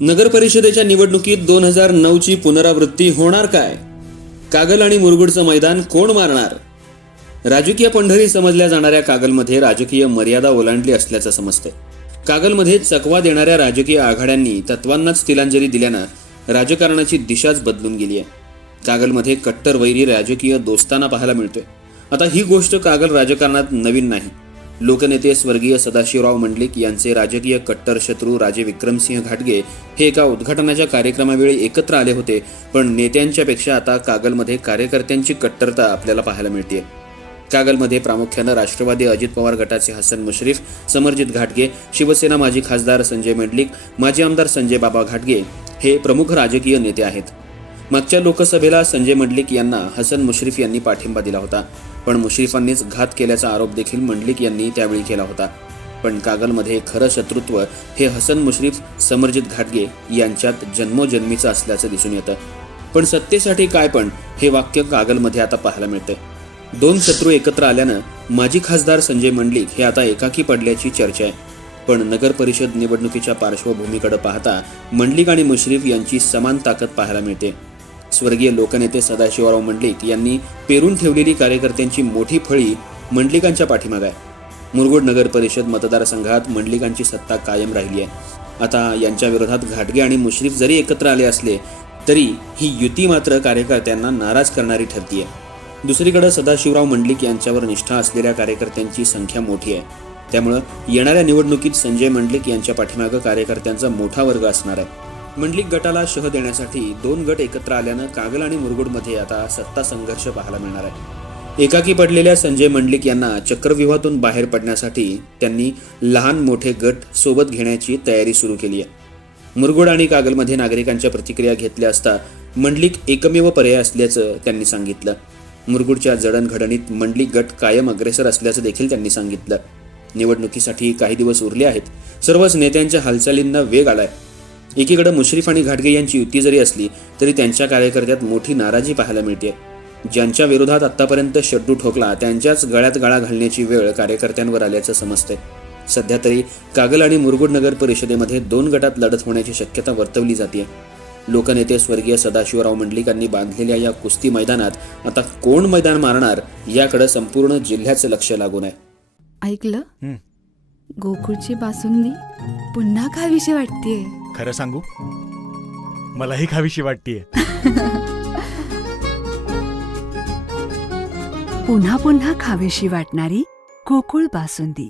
नगर परिषदेच्या निवडणुकीत 2009ची पुनरावृत्ती होणार काय? कागल आणि मुरगुडचं मैदान कोण मारणार? राजकीय पंढरी समजल्या जाणाऱ्या कागलमध्ये राजकीय मर्यादा ओलांडली असल्याचं समजतंय. कागलमध्ये चकवा देणाऱ्या राजकीय आघाड्यांनी तत्वांनाच तिलांजली दिल्यानं राजकारणाची दिशाच बदलून गेली आहे. कागलमध्ये कट्टर वैरी राजकीय दोस्ताना पाहायला मिळतोय. आता ही गोष्ट कागल राजकारणात नवीन नाही. लोकनेते स्वर्गीय सदाशिवराव मंडलिक यांचे राजकीय कट्टर शत्रू राजे विक्रमसिंह घाटगे हे एका उद्घाटनाच्या कार्यक्रमावेळी एकत्र आले होते. पण नेत्यांच्या पेक्षा आता कागलमध्ये कार्यकर्त्यांची कट्टरता आपल्याला पाहायला मिळते. कागलमध्ये प्रामुख्यानं राष्ट्रवादी अजित पवार गटाचे हसन मुश्रीफ, समरजित घाटगे, शिवसेना माजी खासदार संजय मंडलिक, माजी आमदार संजय बाबा घाटगे हे प्रमुख राजकीय नेते आहेत. मागच्या लोकसभेला संजय मंडलिक यांना हसन मुश्रीफ यांनी पाठिंबा दिला होता. पण मुश्रीफांनीच घात केल्याचा आरोप देखील मंडलिक यांनी त्यावेळी केला होता. पण कागलमध्ये खरं शत्रुत्व हे हसन मुश्रीफ, समरजित घाटगे यांच्यात जन्मोजन्मीचं असल्याचं दिसून येतं. पण सत्तेसाठी काय पण हे वाक्य कागलमध्ये आता पाहायला मिळतंय. दोन शत्रू एकत्र आल्यानं माजी खासदार संजय मंडलिक हे आता एकाकी पडल्याची चर्चा आहे. पण नगर परिषद निवडणुकीच्या पार्श्वभूमीकडे पाहता मंडलिक आणि मुश्रीफ यांची समान ताकद पाहायला मिळते. स्वर्गीय लोकनेते सदाशिवराव मंडलिक यांनी पेरून ठेवलेली कार्यकर्त्यांची मोठी फळी मंडलिकांच्या पाठीमागे आहे. मुरगुड नगर परिषद मतदारसंघात मंडलिकांची सत्ता कायम राहिली आहे. आता यांच्या विरोधात घाटगे आणि मुश्रीफ जरी एकत्र आले असले तरी ही युती मात्र कार्यकर्त्यांना नाराज करणारी ठरतीये. दुसरीकडे सदाशिवराव मंडलिक यांच्यावर निष्ठा असलेल्या कार्यकर्त्यांची संख्या मोठी आहे. त्यामुळं येणाऱ्या निवडणुकीत संजय मंडलिक यांच्या पाठीमागे कार्यकर्त्यांचा मोठा वर्ग असणार आहे. मंडलिक गटाला शह देण्यासाठी दोन गट एकत्र आल्यानं कागल आणि मुरगुडमध्ये आता सत्ता संघर्ष पाहायला मिळणार आहे. एकाकी पडलेल्या संजय मंडलिक यांना चक्रव्यूहातून बाहेर पडण्यासाठी त्यांनी लहान मोठे गट सोबत घेण्याची तयारी सुरू केली आहे. मुरगुड आणि कागलमध्ये नागरिकांच्या प्रतिक्रिया घेतल्या असता मंडलिक एकमेव पर्याय असल्याचं त्यांनी सांगितलं. मुरगुडच्या जडणघडणीत मंडलिक गट कायम अग्रेसर असल्याचं देखील त्यांनी सांगितलं. निवडणुकीसाठी काही दिवस उरले आहेत. सर्वच नेत्यांच्या हालचालींना वेग आलाय. एकीकडे मुश्रीफ आणि घाटगे यांची युती जरी असली तरी त्यांच्या कार्यकर्त्यात मोठी नाराजी पाहायला मिळते. ज्यांच्या विरोधात आतापर्यंत शड्डू ठोकला त्यांच्याच गळ्यात गळा घालण्याची वेळ कार्यकर्त्यांवर आल्याचं समजतंय. सध्या तरी कागल आणि मुरगुड नगर परिषदेमध्ये दोन गटात लढत होण्याची शक्यता वर्तवली जाते. लोकनेते स्वर्गीय सदाशिवराव मंडलिकांनी बांधलेल्या या कुस्ती मैदानात आता कोण मैदान मारणार याकडे संपूर्ण जिल्ह्याचं लक्ष लागून आहे. ऐकलं, गोकुळची बासुंदी पुन्हा खावीशी वाटतेय. खरं सांगू, मलाही खावीशी वाटतेय. पुन्हा पुन्हा खावीशी वाटणारी गोकुळ बासुंदी.